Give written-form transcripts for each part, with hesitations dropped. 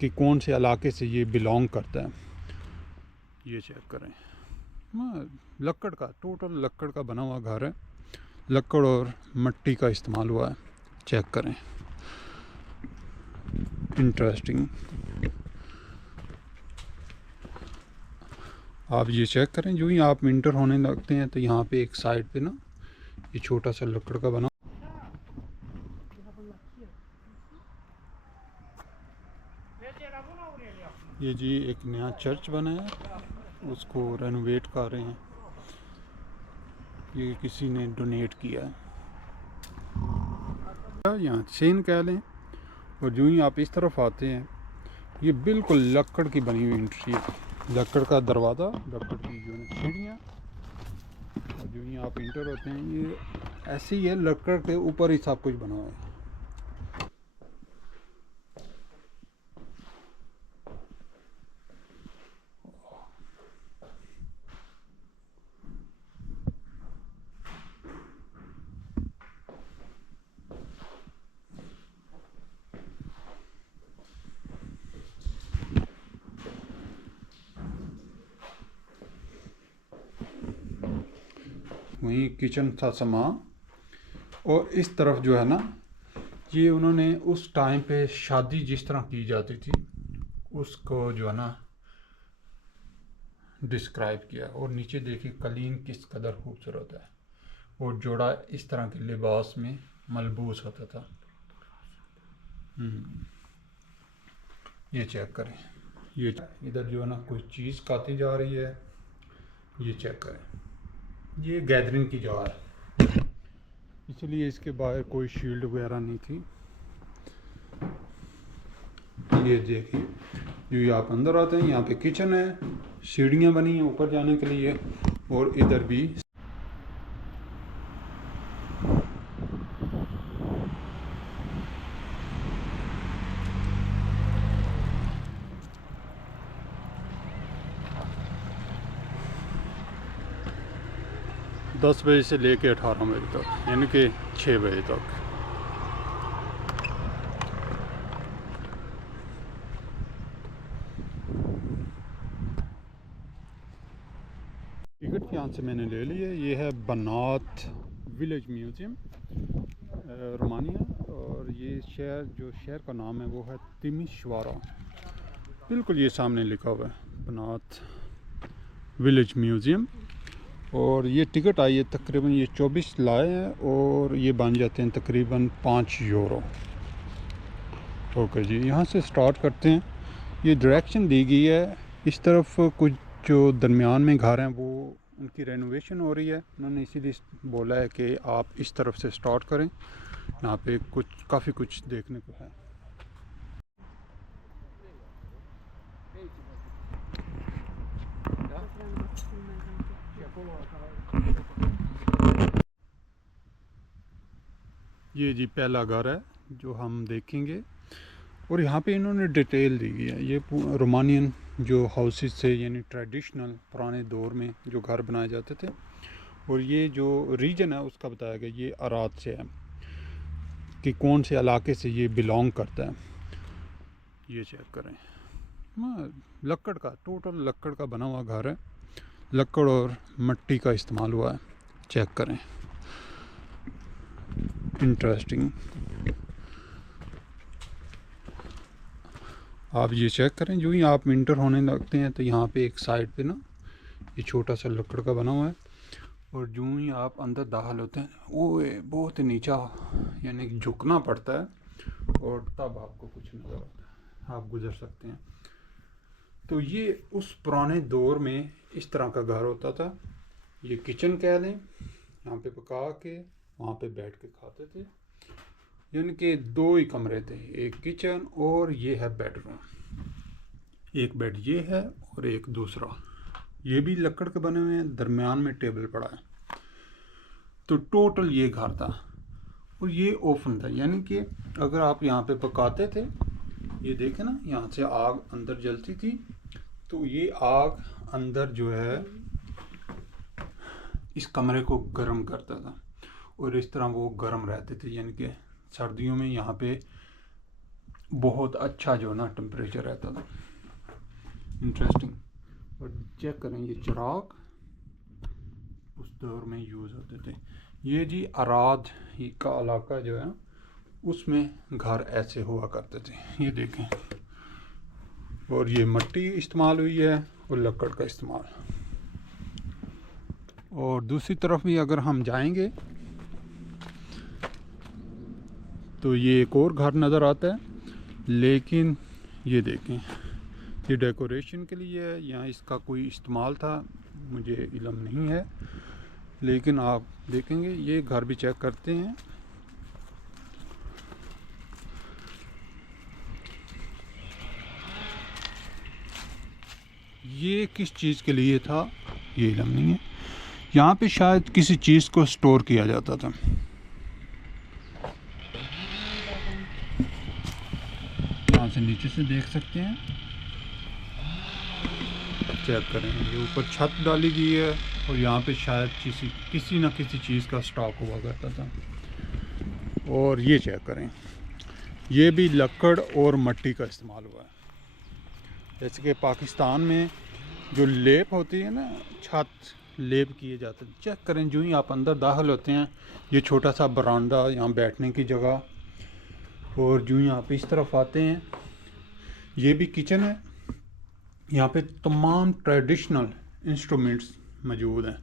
कि कौन से इलाके से ये बिलोंग करता है। ये चेक करें, हाँ, लकड़ का, टोटल लकड़ का बना हुआ घर है, लकड़ और मिट्टी का इस्तेमाल हुआ है। चेक करें, इंटरेस्टिंग। आप ये चेक करें, जो ही आप इंटर होने लगते हैं तो यहाँ पे एक साइड पे ना ये छोटा सा लकड़ का बना, ये जी एक नया चर्च बना है, उसको रेनोवेट कर रहे हैं, ये किसी ने डोनेट किया है, यहाँ चेन कह लें। और जो ही आप इस तरफ आते हैं, ये बिल्कुल लकड़ की बनी हुई एंट्री है, लकड़ का दरवाज़ा, लकड़ की जो है सीढ़ियाँ, और जो ही आप इंटर होते हैं ये ऐसे ही है, लकड़ के ऊपर ही सब कुछ बना हुआ है। वहीं किचन था समा, और इस तरफ जो है ना, ये उन्होंने उस टाइम पे शादी जिस तरह की जाती थी उसको जो है ना डिस्क्राइब किया। और नीचे देखिए कलीन किस कदर खूबसूरत है, और जोड़ा इस तरह के लिबास में मलबूस होता था। ये चेक करें, ये इधर जो है ना कोई चीज़ काटी जा रही है, ये चेक करें, ये गैदरिंग की जगह है, इसलिए इसके बाहर कोई शील्ड वगैरह नहीं थी। ये देखिए, जो आप अंदर आते हैं, यहाँ पे किचन है, सीढ़ियाँ बनी हैं ऊपर जाने के लिए, और इधर भी दस बजे से लेके 18 बजे तक, यानी कि 6 बजे तक। टिकट यहाँ से मैंने ले ली है। ये है बनात विलेज म्यूज़ियम, रोमानिया, और ये शहर का नाम है वो है तिमिशवारा, बिल्कुल ये सामने लिखा हुआ है बनात विलेज म्यूज़ियम। और ये टिकट आई है तकरीबन, ये 24 लाए हैं, और ये बन जाते हैं तकरीबन 5 यूरो। ओके जी, यहाँ से स्टार्ट करते हैं। ये डायरेक्शन दी गई है, इस तरफ कुछ जो दरमियान में घर हैं वो उनकी रेनोवेशन हो रही है, उन्होंने इसीलिए बोला है कि आप इस तरफ से स्टार्ट करें। यहाँ पे काफ़ी कुछ देखने को है। ये जी पहला घर है जो हम देखेंगे, और यहाँ पे इन्होंने डिटेल दी गई है। ये रोमानियन जो हाउसेस से, यानी ट्रेडिशनल पुराने दौर में जो घर बनाए जाते थे, और ये जो रीजन है उसका बताया गया, ये अरात से है कि कौन से इलाके से ये बिलोंग करता है। ये चेक करें, हाँ, लकड़ का, टोटल लकड़ का बना हुआ घर है, लकड़ और मिट्टी का इस्तेमाल हुआ है। चेक करें, इंटरेस्टिंग। आप ये चेक करें, जो ही आप इंटर होने लगते हैं तो यहाँ पे एक साइड पे ना ये छोटा सा लकड़ का बना हुआ है, और जो ही आप अंदर दाखिल होते हैं वो बहुत नीचा, यानी झुकना पड़ता है, और तब आपको कुछ नज़र आता है, आप गुजर सकते हैं। तो ये उस पुराने दौर में इस तरह का घर होता था। ये किचन कह लें, यहाँ पे पका के वहाँ पे बैठ के खाते थे, यानी कि 2 ही कमरे थे, एक किचन और ये है बेडरूम। एक बेड ये है और एक दूसरा, ये भी लकड़ के बने हुए हैं, दरमियान में टेबल पड़ा है। तो टोटल ये घर था, और ये ओपन था, यानी कि अगर आप यहाँ पे पकाते थे, ये देखें ना, यहाँ से आग अंदर जलती थी, तो ये आग अंदर जो है इस कमरे को गर्म करता था, और इस तरह वो गर्म रहते थे। यानी कि सर्दियों में यहाँ पे बहुत अच्छा जो ना टेम्परेचर रहता था। इंटरेस्टिंग। और चेक करें ये चिराग उस दौर में यूज़ होते थे। ये जी अराद का इलाका जो है उसमें घर ऐसे हुआ करते थे, ये देखें। और ये मिट्टी इस्तेमाल हुई है और लकड़ का इस्तेमाल। और दूसरी तरफ भी अगर हम जाएंगे तो ये एक और घर नज़र आता है, लेकिन ये देखें ये डेकोरेशन के लिए है या इसका कोई इस्तेमाल था मुझे इल्म नहीं है, लेकिन आप देखेंगे ये घर भी चेक करते हैं। ये किस चीज़ के लिए था ये इल्म नहीं है। यहाँ पे शायद किसी चीज़ को स्टोर किया जाता था। यहाँ से नीचे से देख सकते हैं, चेक करें ये ऊपर छत डाली गई है और यहाँ पे शायद किसी न किसी चीज़ का स्टॉक हुआ करता था। और ये चेक करें ये भी लकड़ और मिट्टी का इस्तेमाल हुआ है। जैसे कि पाकिस्तान में जो लेप होती है ना, छत लेप किए जाते हैं। चेक करें जो ही आप अंदर दाखिल होते हैं ये छोटा सा बरामदा, यहाँ बैठने की जगह। और जो ही आप इस तरफ आते हैं ये भी किचन है। यहाँ पे तमाम ट्रेडिशनल इंस्ट्रूमेंट्स मौजूद हैं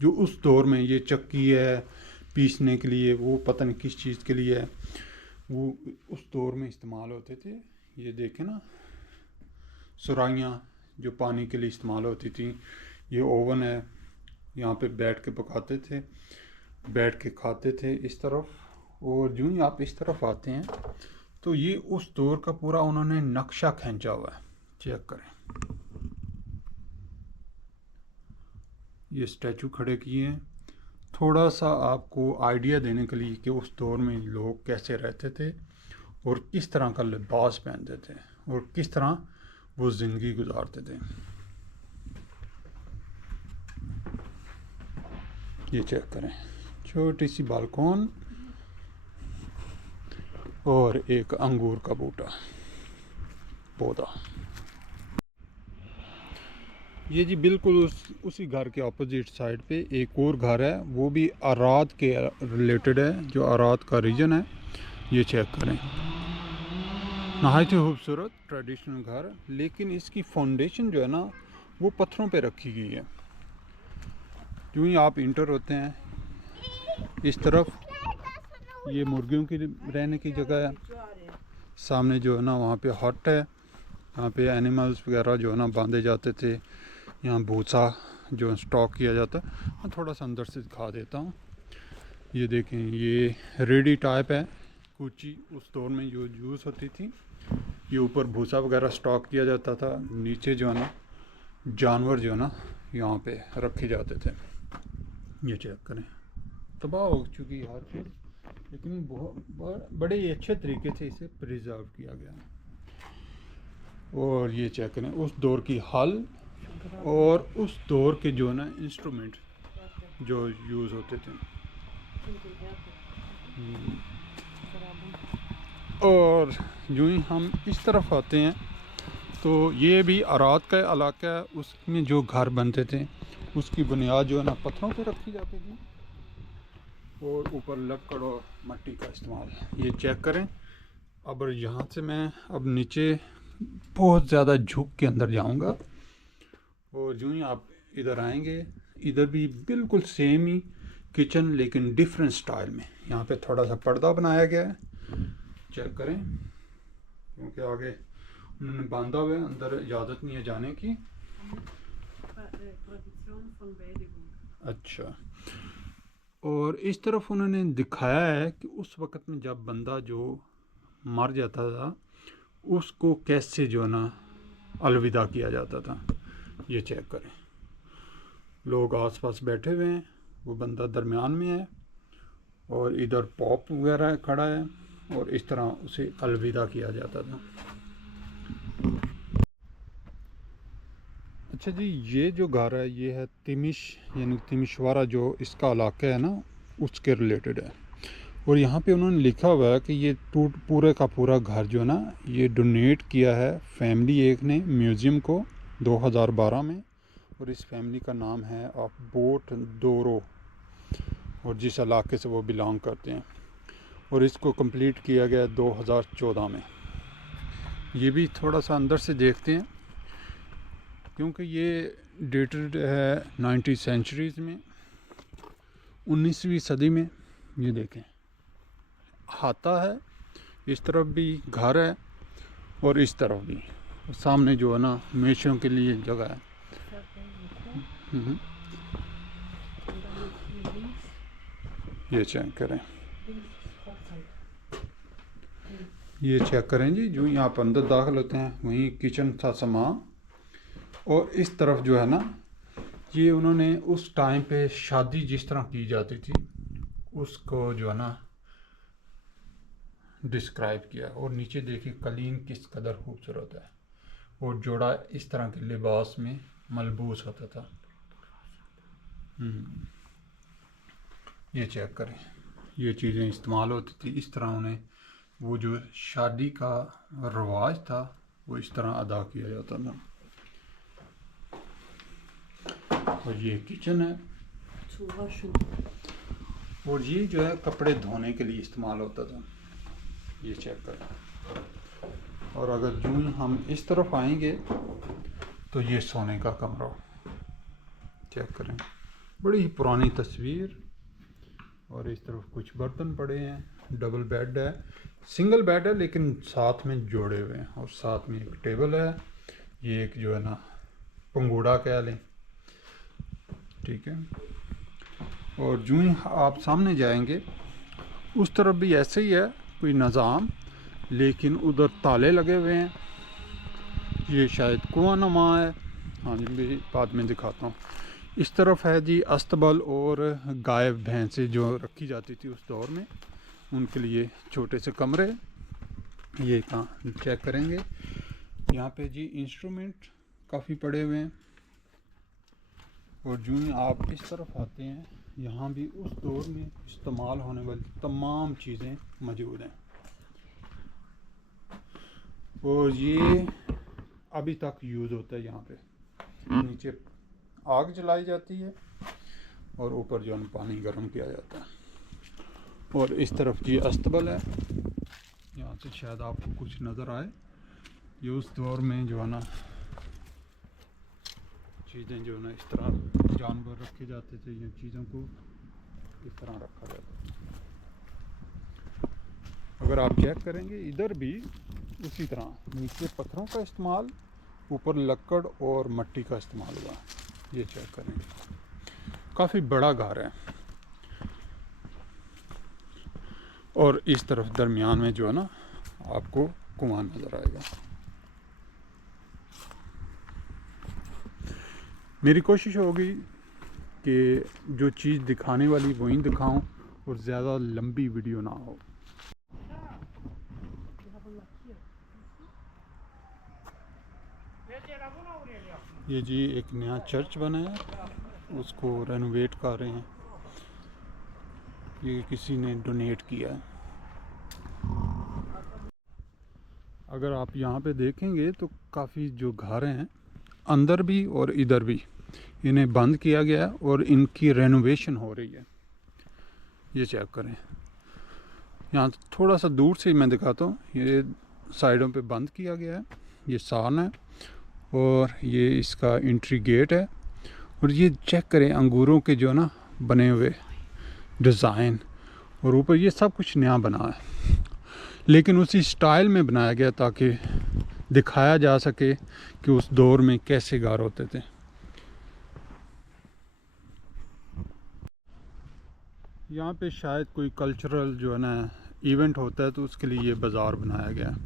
जो उस दौर में, ये चक्की है पीसने के लिए, वो पता नहीं किस चीज़ के लिए है, वो उस दौर में इस्तेमाल होते थे। ये देखें ना सुराइयाँ जो पानी के लिए इस्तेमाल होती थी। ये ओवन है, यहाँ पे बैठ के पकाते थे, बैठ के खाते थे इस तरफ। और जो ही आप इस तरफ आते हैं तो ये उस दौर का पूरा उन्होंने नक्शा खींचा हुआ है। चेक करें ये स्टैचू खड़े किए हैं थोड़ा सा आपको आइडिया देने के लिए कि उस दौर में लोग कैसे रहते थे और किस तरह का लिबास पहनते थे और किस तरह वो ज़िंदगी गुजारते थे। ये चेक करें छोटी सी बालकॉन और एक अंगूर का बूटा पौधा। ये जी बिल्कुल उसी घर के अपोजिट साइड पे एक और घर है, वो भी अराद के रिलेटेड है, जो अराद का रीजन है। ये चेक करें नहायत ही खूबसूरत ट्रेडिशनल घर, लेकिन इसकी फाउंडेशन जो है ना वो पत्थरों पे रखी गई है। यूँ ही आप इंटर होते हैं इस तरफ, ये मुर्गियों की रहने की जगह है। सामने जो है ना वहाँ पे हट है, यहाँ पे एनिमल्स वगैरह जो है ना बांधे जाते थे। यहाँ भूसा जो स्टॉक किया जाता है। मैं थोड़ा सा अंदर से दिखा देता हूँ। ये देखें ये रेडी टाइप है, कूची उस दौर में जो यूज़ होती थी। ये ऊपर भूसा वगैरह स्टॉक किया जाता था, नीचे जो है ना जानवर जो है ना यहाँ पे रखे जाते थे। ये चेक करें तबाह हो चुकी हर चीज़, लेकिन बहुत बड़े ही अच्छे तरीके से इसे प्रिजर्व किया गया। और ये चेक करें उस दौर की हल और उस दौर के जो ना इंस्ट्रूमेंट जो यूज़ होते थे। और यूँ ही हम इस तरफ आते हैं तो ये भी अराद का इलाका है, उसमें जो घर बनते थे उसकी बुनियाद जो है ना पत्थरों पे रखी जाती थी और ऊपर लकड़ और मिट्टी का इस्तेमाल। ये चेक करें। अब यहाँ से मैं अब नीचे बहुत ज़्यादा झुक के अंदर जाऊँगा और यूँ ही आप इधर आएंगे, इधर भी बिल्कुल सेम ही किचन लेकिन डिफरेंट स्टाइल में। यहाँ पे थोड़ा सा पर्दा बनाया गया है, चेक करें, क्योंकि आगे उन्होंने बांधा हुआ है, अंदर इजाज़त नहीं है जाने की। अच्छा, और इस तरफ उन्होंने दिखाया है कि उस वक़्त में जब बंदा जो मर जाता था उसको कैसे जो ना अलविदा किया जाता था। ये चेक करें, लोग आसपास बैठे हुए हैं, वो बंदा दरमियान में है और इधर पॉप वगैरह खड़ा है और इस तरह उसे अलविदा किया जाता था। अच्छा जी, ये जो घर है ये है तिमिश यानी तिमिशवारा जो इसका इलाका है ना उसके रिलेटेड है। और यहाँ पे उन्होंने लिखा हुआ है कि ये पूरे का पूरा घर जो है ना, ये डोनेट किया है फैमिली एक ने म्यूज़ियम को 2012 में। और इस फैमिली का नाम है ऑफ बोट दोरो, और जिस इलाके से वो बिलोंग करते हैं। और इसको कंप्लीट किया गया 2014 में। ये भी थोड़ा सा अंदर से देखते हैं, क्योंकि ये डेटेड है 19th सेंचुरीज़ में, 19वीं सदी में। ये देखें, हाथा है, इस तरफ भी घर है और इस तरफ भी। सामने जो है ना मेशों के लिए जगह है। ये चेक करें, ये चेक करें जी। जो यहाँ पर अंदर दाखिल होते हैं वहीं किचन था सामान। और इस तरफ जो है ना, ये उन्होंने उस टाइम पे शादी जिस तरह की जाती थी उसको जो है ना डिस्क्राइब किया। और नीचे देखिए कलीन किस कदर खूबसूरत है, और जोड़ा इस तरह के लिबास में मलबूस होता था। ये चेक करें, ये चीज़ें इस्तेमाल होती थी इस तरह। उन्हें वो जो शादी का रवाज था वो इस तरह अदा किया जाता था। और ये किचन है, और ये जो है कपड़े धोने के लिए इस्तेमाल होता था। ये चेक करें। और अगर यूँ हम इस तरफ आएंगे तो ये सोने का कमरा, चेक करें, बड़ी ही पुरानी तस्वीर। और इस तरफ कुछ बर्तन पड़े हैं, डबल बेड है, सिंगल बेड है लेकिन साथ में जोड़े हुए हैं। और साथ में एक टेबल है, ये एक जो है ना पंगोड़ा कह लें, ठीक है। और यूँ ही आप सामने जाएंगे उस तरफ भी ऐसे ही है कोई निज़ाम, लेकिन उधर ताले लगे हुए हैं। ये शायद कुआं नमा है। हाँ जी, भी बाद में दिखाता हूँ। इस तरफ है जी अस्तबल और गाय भैंसें जो रखी जाती थी उस दौर में, उनके लिए छोटे से कमरे। ये कहाँ चेक करेंगे, यहाँ पे जी इंस्ट्रूमेंट काफ़ी पड़े हुए हैं। और जो ही आप इस तरफ आते हैं, यहाँ भी उस दौर में इस्तेमाल होने वाली तमाम चीज़ें मौजूद हैं। और ये अभी तक यूज़ होता है। यहाँ पे नीचे आग जलाई जाती है और ऊपर जो है पानी गर्म किया जाता है। और इस तरफ जी अस्तबल है, यहाँ से शायद आपको कुछ नज़र आए। ये उस दौर में जो है ना चीज़ें जो है ना इस तरह जानवर रखे जाते थे, ये चीज़ों को इस तरह रखा जाता है। अगर आप चेक करेंगे इधर भी उसी तरह नीचे पत्थरों का इस्तेमाल, ऊपर लकड़ और मट्टी का इस्तेमाल हुआ। ये चेक करेंगे, काफ़ी बड़ा घर है। और इस तरफ दरमियान में जो है ना आपको कुआं नज़र आएगा। मेरी कोशिश होगी कि जो चीज़ दिखाने वाली वहीं दिखाऊं और ज़्यादा लंबी वीडियो ना हो। ये जी एक नया चर्च बना है, उसको रेनोवेट कर रहे हैं। ये किसी ने डोनेट किया है। अगर आप यहाँ पे देखेंगे तो काफ़ी जो घर हैं अंदर भी और इधर भी, इन्हें बंद किया गया है और इनकी रेनोवेशन हो रही है। ये चेक करें, यहाँ थोड़ा सा दूर से मैं दिखाता हूँ। ये साइडों पे बंद किया गया है, ये सान है और ये इसका एंट्री गेट है। और ये चेक करें अंगूरों के जो ना बने हुए डिज़ाइन, और ऊपर ये सब कुछ नया बना है, लेकिन उसी स्टाइल में बनाया गया ताकि दिखाया जा सके कि उस दौर में कैसे घर होते थे। यहाँ पे शायद कोई कल्चरल जो है ना इवेंट होता है तो उसके लिए ये बाज़ार बनाया गया।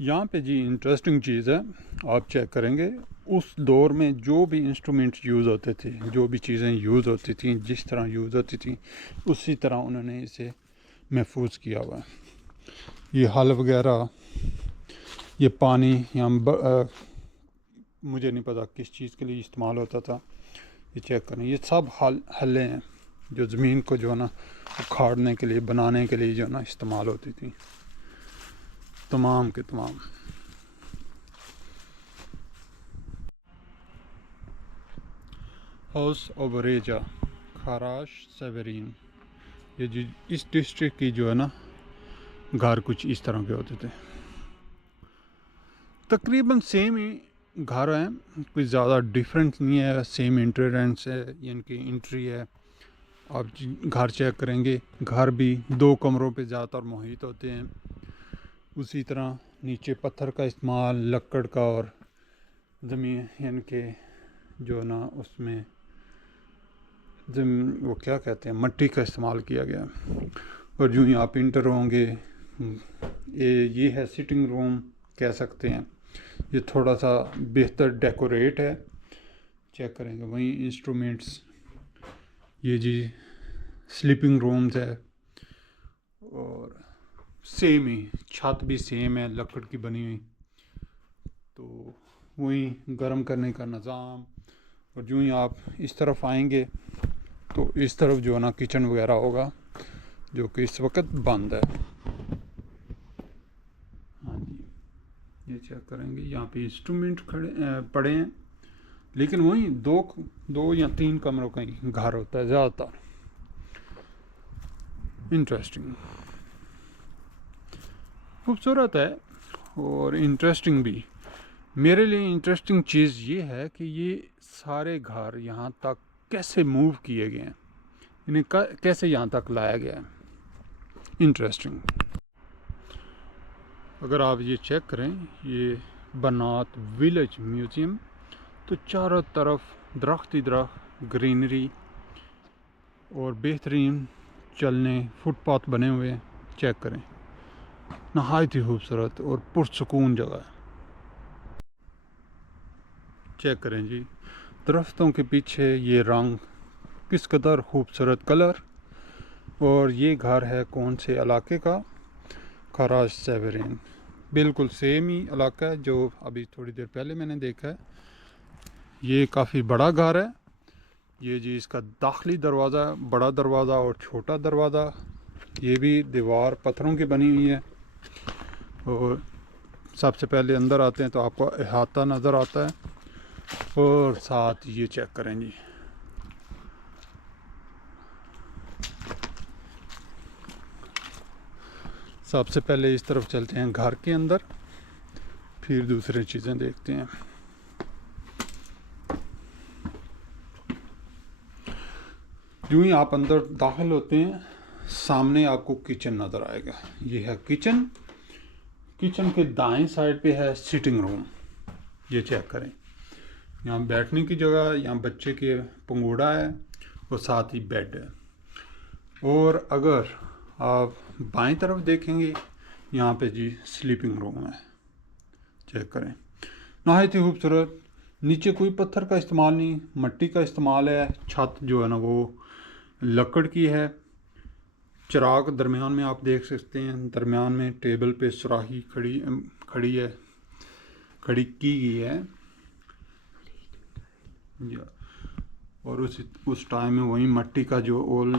यहाँ पे जी इंटरेस्टिंग चीज़ है, आप चेक करेंगे उस दौर में जो भी इंस्ट्रूमेंट यूज़ होते थे, जो भी चीज़ें यूज़ होती थी, जिस तरह यूज़ होती थी उसी तरह उन्होंने इसे महफूज किया हुआ है। ये हल वगैरह, ये पानी यहाँ मुझे नहीं पता किस चीज़ के लिए इस्तेमाल होता था। ये चेक करें, ये सब हल्ले हैं जो ज़मीन को जो है ना उखाड़ने के लिए, बनाने के लिए जो है ना इस्तेमाल होती थी, तमाम के तमाम। हाउस ऑफ रेजा, खराश सेवरीन, ये जो इस डिस्ट्रिक्ट की जो है ना घर कुछ इस तरह के होते थे। तकरीबन सेम ही घर हैं, कोई ज़्यादा डिफरेंस नहीं है, सेम एंट्रेंस है, यानी कि एंट्री है। आप घर चेक करेंगे, घर भी 2 कमरों पे ज़्यादातर मुहित होते हैं। उसी तरह नीचे पत्थर का इस्तेमाल, लकड़ का, और ज़मीन यानी कि जो ना उसमें वो क्या कहते हैं, मट्टी का इस्तेमाल किया गया। और जो ही आप इंटर होंगे, ये है सिटिंग रूम कह सकते हैं। ये थोड़ा सा बेहतर डेकोरेट है, चेक करेंगे। वहीं इंस्ट्रूमेंट्स, ये जी स्लीपिंग रूम्स है, और सेम ही छत भी सेम है, लकड़ की बनी हुई। तो वहीं गर्म करने का निज़ाम। और जो ही आप इस तरफ आएंगे तो इस तरफ जो है ना किचन वगैरह होगा, जो कि इस वक्त बंद है। हाँ जी, ये चेक करेंगे, यहाँ पे इंस्ट्रूमेंट पड़े हैं, लेकिन वहीं दो या 3 कमरों का ही घर होता है ज़्यादातर। इंटरेस्टिंग, खूबसूरत है और इंटरेस्टिंग भी। मेरे लिए इंटरेस्टिंग चीज़ ये है कि ये सारे घर यहाँ तक कैसे मूव किए गए हैं, इन्हें कैसे यहाँ तक लाया गया है। इंटरेस्टिंग। अगर आप ये चेक करें, ये बनात विलेज म्यूज़ियम, तो चारों तरफ दरख्त ही दरख्त, ग्रीनरी और बेहतरीन चलने फुटपाथ बने हुए हैं। चेक करें, नहायत ही खूबसूरत और पुरसुकून जगह है। चेक करें जी, दरख्तों के पीछे ये रंग, किस कदर खूबसूरत कलर। और ये घर है कौन से इलाके का? खराज सेवरीन, बिल्कुल सेम ही इलाका है जो अभी थोड़ी देर पहले मैंने देखा है। ये काफ़ी बड़ा घर है। ये जी इसका दाखिली दरवाज़ा, बड़ा दरवाज़ा और छोटा दरवाज़ा, ये भी दीवार पत्थरों की बनी हुई है। और सबसे पहले अंदर आते हैं तो आपको अहाता नज़र आता है। और साथ ये चेक करें जी, सबसे पहले इस तरफ चलते हैं घर के अंदर, फिर दूसरी चीज़ें देखते हैं। यूँ ही आप अंदर दाखिल होते हैं, सामने आपको किचन नज़र आएगा। ये है किचन। किचन के दाएं साइड पे है सिटिंग रूम। ये चेक करें, यहाँ बैठने की जगह, यहाँ बच्चे के पंगोड़ा है और साथ ही बेड है। और अगर आप बाएं तरफ देखेंगे, यहाँ पे जी स्लीपिंग रूम है। चेक करें, नहायत ही खूबसूरत। नीचे कोई पत्थर का इस्तेमाल नहीं, मिट्टी का इस्तेमाल है। छत जो है ना वो लकड़ की है। चिराग दरमियान में आप देख सकते हैं, दरमियान में टेबल पे सुराही खड़ी है, खड़ी की गई है। और उस टाइम में वही मिट्टी का जो ओल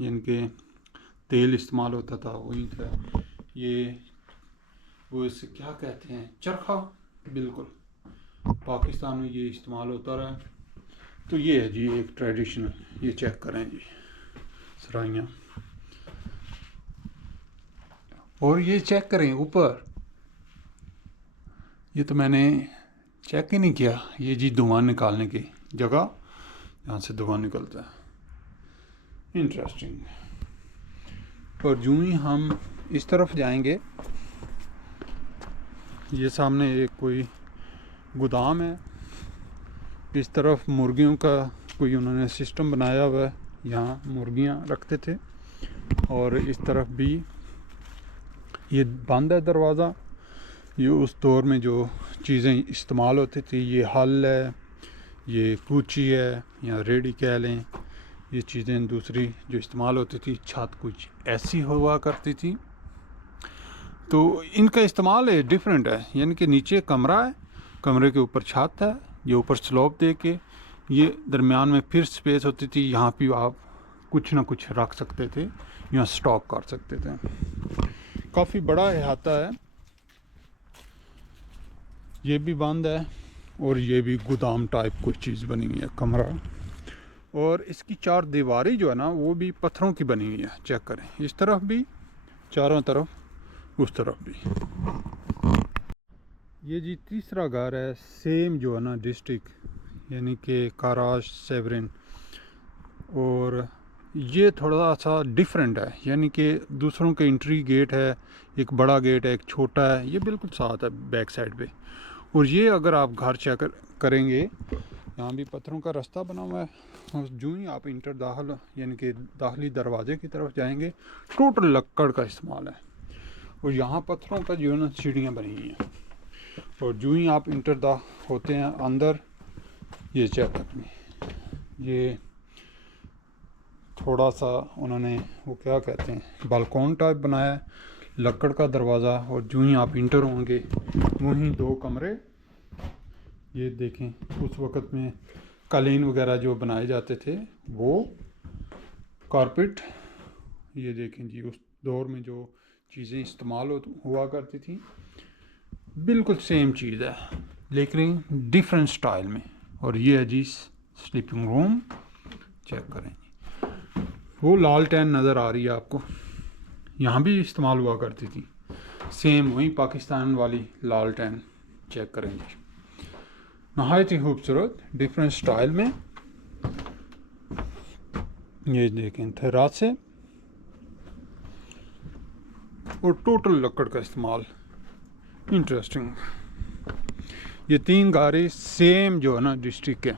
यानी कि तेल इस्तेमाल होता था वही था। ये वो इसे क्या कहते हैं, चरखा, बिल्कुल पाकिस्तान में ये इस्तेमाल होता रहा। तो ये है जी एक ट्रेडिशनल। ये चेक करें जी सराइयाँ। और ये चेक करें ऊपर, ये तो मैंने चेक ही नहीं किया। ये जी धुआं निकालने की जगह, यहाँ से धुआं निकलता है। इंटरेस्टिंग। और यूँ ही हम इस तरफ जाएंगे, ये सामने एक कोई गोदाम है। इस तरफ मुर्गियों का कोई उन्होंने सिस्टम बनाया हुआ है, यहाँ मुर्गियाँ रखते थे। और इस तरफ भी ये बंद है दरवाज़ा। ये उस दौर में जो चीज़ें इस्तेमाल होती थी, ये हल है, ये कूची है या रेडी कह लें, ये चीज़ें दूसरी जो इस्तेमाल होती थी। छत कुछ ऐसी हुआ करती थी, तो इनका इस्तेमाल है डिफरेंट है। यानी कि नीचे कमरा है, कमरे के ऊपर छत है, ये ऊपर स्लोप दे के ये दरमियान में फिर स्पेस होती थी, यहाँ पे आप कुछ ना कुछ रख सकते थे, यहाँ स्टॉक कर सकते थे। काफ़ी बड़ा अहाता है। ये भी बंद है और ये भी गोदाम टाइप कुछ चीज़ बनी हुई है कमरा। और इसकी चार दीवारें जो है ना वो भी पत्थरों की बनी हुई है। चेक करें, इस तरफ भी, चारों तरफ, उस तरफ भी। ये जी तीसरा घर है, सेम जो है ना डिस्ट्रिक्ट, यानी कि काराश सेवरिन। और ये थोड़ा सा डिफरेंट है, यानी कि दूसरों के एंट्री गेट है, एक बड़ा गेट है, एक छोटा है, ये बिल्कुल साथ है बैक साइड पे। और ये अगर आप घर चेक करेंगे, यहाँ भी पत्थरों का रास्ता बना हुआ है। और जो ही आप इंटर दाखिल यानी कि दाखिली दरवाजे की तरफ जाएंगे, टोटल लक्कड़ का इस्तेमाल है। और यहाँ पत्थरों का जो है ना सीढ़ियाँ बनी हुई हैं। और जो ही आप इंटर होते हैं अंदर, ये चेक करें, ये थोड़ा सा उन्होंने वो क्या कहते हैं बालकॉन टाइप बनाया है, लकड़ का दरवाज़ा। और जो ही आप इंटर होंगे वहीं दो कमरे। ये देखें, उस वक़्त में कालीन वगैरह जो बनाए जाते थे वो कारपेट, ये देखें जी, उस दौर में जो चीज़ें इस्तेमाल हुआ करती थी बिल्कुल सेम चीज़ है, लेकिन डिफरेंट स्टाइल में। और ये है जी स्लीपिंग रूम, चेक करें जी, वो लाल टैन नज़र आ रही है आपको, यहाँ भी इस्तेमाल हुआ करती थी, सेम वही पाकिस्तान वाली लाल टैन। चेक करें जी, नहायत ही खूबसूरत डिफरेंट स्टाइल में। ये देखें थेरासे और टोटल लकड़ का इस्तेमाल, इंटरेस्टिंग। ये तीन गाड़ी सेम जो है ना डिस्ट्रिक्ट है।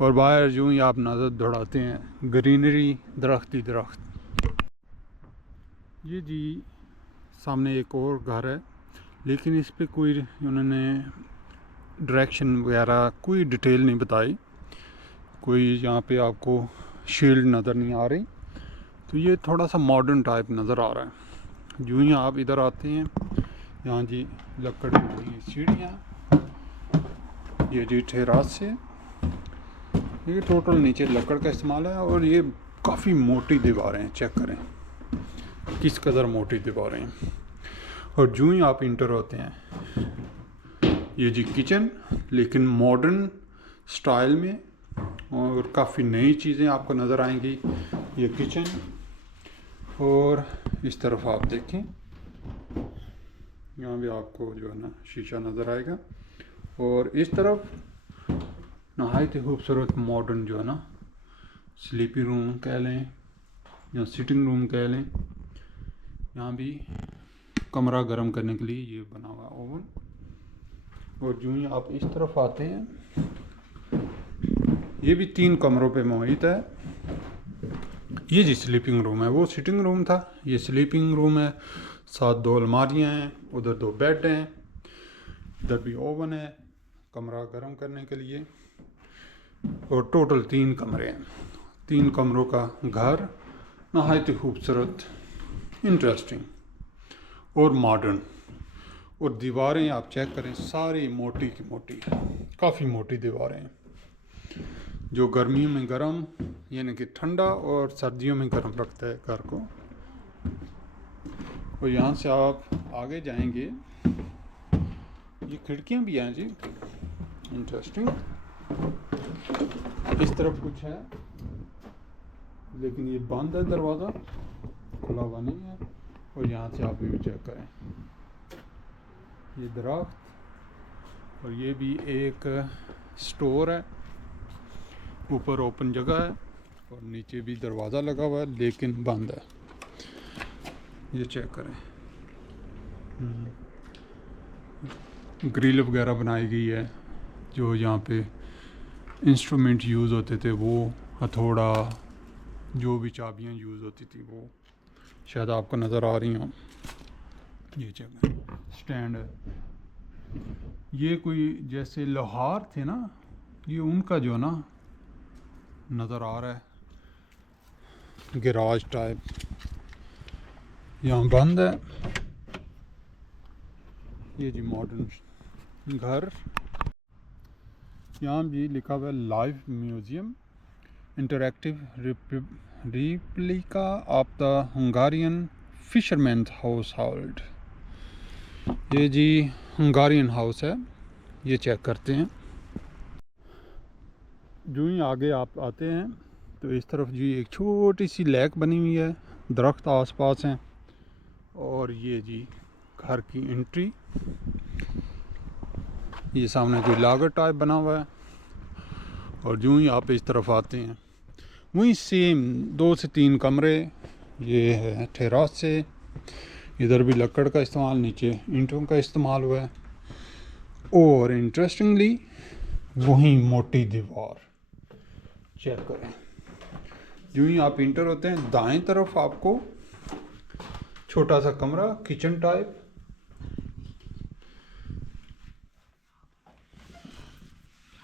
और बाहर जो ही आप नज़र दौड़ाते हैं, ग्रीनरी, दरख्त ही दरख्त। ये जी सामने एक और घर है, लेकिन इस पे कोई उन्होंने डायरेक्शन वगैरह कोई डिटेल नहीं बताई, कोई यहाँ पे आपको शील्ड नज़र नहीं आ रही। तो ये थोड़ा सा मॉडर्न टाइप नज़र आ रहा है। जो ही आप इधर आते हैं, यहाँ जी लकड़ की सीढ़ियाँ, ये जी ठेरास से, ये टोटल नीचे लकड़ का इस्तेमाल है। और ये काफ़ी मोटी दीवारें हैं, चेक करें किस कदर मोटी दीवारें हैं। और जो ही आप इंटर होते हैं, ये जी किचन, लेकिन मॉडर्न स्टाइल में, और काफ़ी नई चीज़ें आपको नज़र आएंगी। ये किचन, और इस तरफ आप देखें, यहाँ भी आपको जो है ना शीशा नज़र आएगा। और इस तरफ नहायत खूबसूरत मॉडर्न जो है ना स्लीपिंग रूम कह लें या सिटिंग रूम कह लें। यहाँ भी कमरा गर्म करने के लिए ये बना हुआ ओवन। और जो ही आप इस तरफ आते हैं, ये भी 3 कमरों पे मुहित है। ये जी स्लीपिंग रूम है, वो सिटिंग रूम था, ये स्लीपिंग रूम है। साथ 2 अलमारियाँ हैं, उधर 2 बेड हैं, इधर भी ओवन है कमरा गर्म करने के लिए। और टोटल 3 कमरे हैं। 3 कमरों का घर, नहायत खूबसूरत, इंटरेस्टिंग और मॉडर्न। और दीवारें आप चेक करें, सारी मोटी की मोटी, काफ़ी मोटी दीवारें हैं, जो गर्मियों में गर्म यानी कि ठंडा और सर्दियों में गर्म रखता है घर को। और यहाँ से आप आगे जाएंगे, ये खिड़कियाँ भी हैं जी, इंटरेस्टिंग। इस तरफ कुछ है, लेकिन ये बंद है, दरवाज़ा खुला हुआ नहीं है। और यहाँ से आप व्यू चेक करें, ये दरख्त, और ये भी एक स्टोर है, ऊपर ओपन जगह है, और नीचे भी दरवाज़ा लगा हुआ है लेकिन बंद है। ये चेक करें, ग्रिल वगैरह बनाई गई है, जो यहाँ पे इंस्ट्रूमेंट यूज़ होते थे, वो हथौड़ा, जो भी चाबियाँ यूज़ होती थी वो शायद आपको नज़र आ रही हों। ये चेक स्टैंड है, ये कोई जैसे लोहार थे ना, ये उनका जो ना नज़र आ रहा है, गैराज टाइप। यहाँ बंद है। ये जी मॉडर्न घर। यहाँ भी लिखा हुआ है live museum interactive replica of the Hungarian fisherman household. ये जी हंगारियन हाउस है, ये चेक करते हैं। जो ही आगे आप आते हैं तो इस तरफ जी एक छोटी सी लेक बनी हुई है, दरख्त आसपास हैं, और ये जी घर की एंट्री। ये सामने कोई लागर टाइप बना हुआ है, और जो ही आप इस तरफ आते हैं वहीं सेम 2 से 3 कमरे। ये है टेरास से, इधर भी लकड़ का इस्तेमाल, नीचे ईंटों का इस्तेमाल हुआ है, और इंटरेस्टिंगली वहीं मोटी दीवार चेक करें। जो ही आप इंटर होते हैं दाएं तरफ आपको छोटा सा कमरा, किचन टाइप,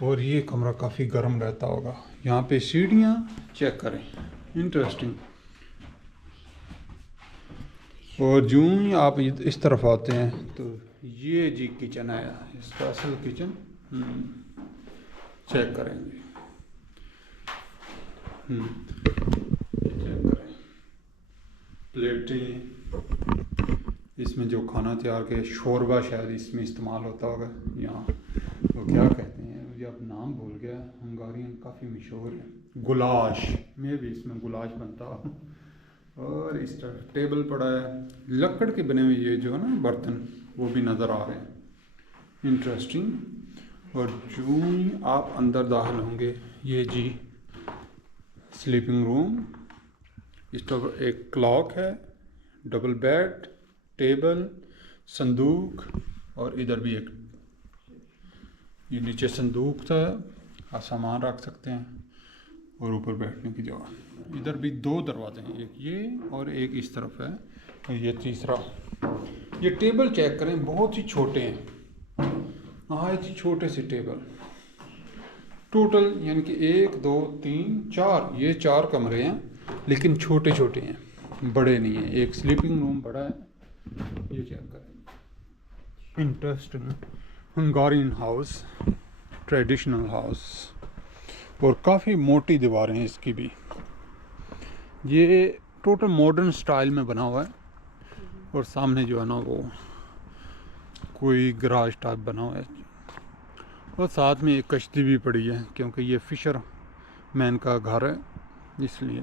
और ये कमरा काफ़ी गर्म रहता होगा। यहाँ पे सीढ़ियाँ चेक करें, इंटरेस्टिंग। और जो ही आप इस तरफ आते हैं तो ये जी किचन है, इसका असल किचन चेक करेंगे। चेक करें प्लेटें, इसमें जो खाना तैयार किया, शोरबा शायद इसमें इस्तेमाल होता होगा। यहाँ वो क्या कहते हैं, मुझे अब नाम भूल गया, हंगारियन काफ़ी मशहूर है, गुलाश में भी इसमें गुलाश बनता हो। और इस तरह टेबल पड़ा है, लकड़ के बने हुए ये जो है ना बर्तन, वो भी नज़र आ रहे हैं, इंटरेस्टिंग। और जो ही आप अंदर दाखिल होंगे, ये जी स्लीपिंग रूम, इस तरफ एक क्लॉक है, डबल बेड, टेबल, संदूक, और इधर भी एक ये नीचे संदूक था, आप सामान रख सकते हैं, और ऊपर बैठने की जगह। इधर भी 2 दरवाजे हैं, एक ये और एक इस तरफ है, और ये तीसरा। ये टेबल चेक करें, बहुत ही छोटे हैं, बहुत ही छोटे से टेबल। टोटल यानी कि 1 2 3 4, ये 4 कमरे हैं, लेकिन छोटे छोटे हैं, बड़े नहीं हैं। एक स्लीपिंग रूम बड़ा है, ये चेक करें, इंटरेस्टिंग हंगारियन हाउस, ट्रेडिशनल हाउस, और काफ़ी मोटी दीवारें हैं इसकी भी। ये टोटल मॉडर्न स्टाइल में बना हुआ है, और सामने जो है ना वो कोई गराज टाइप बना हुआ है, और साथ में एक कश्ती भी पड़ी है, क्योंकि ये फिशर मैन का घर है, इसलिए।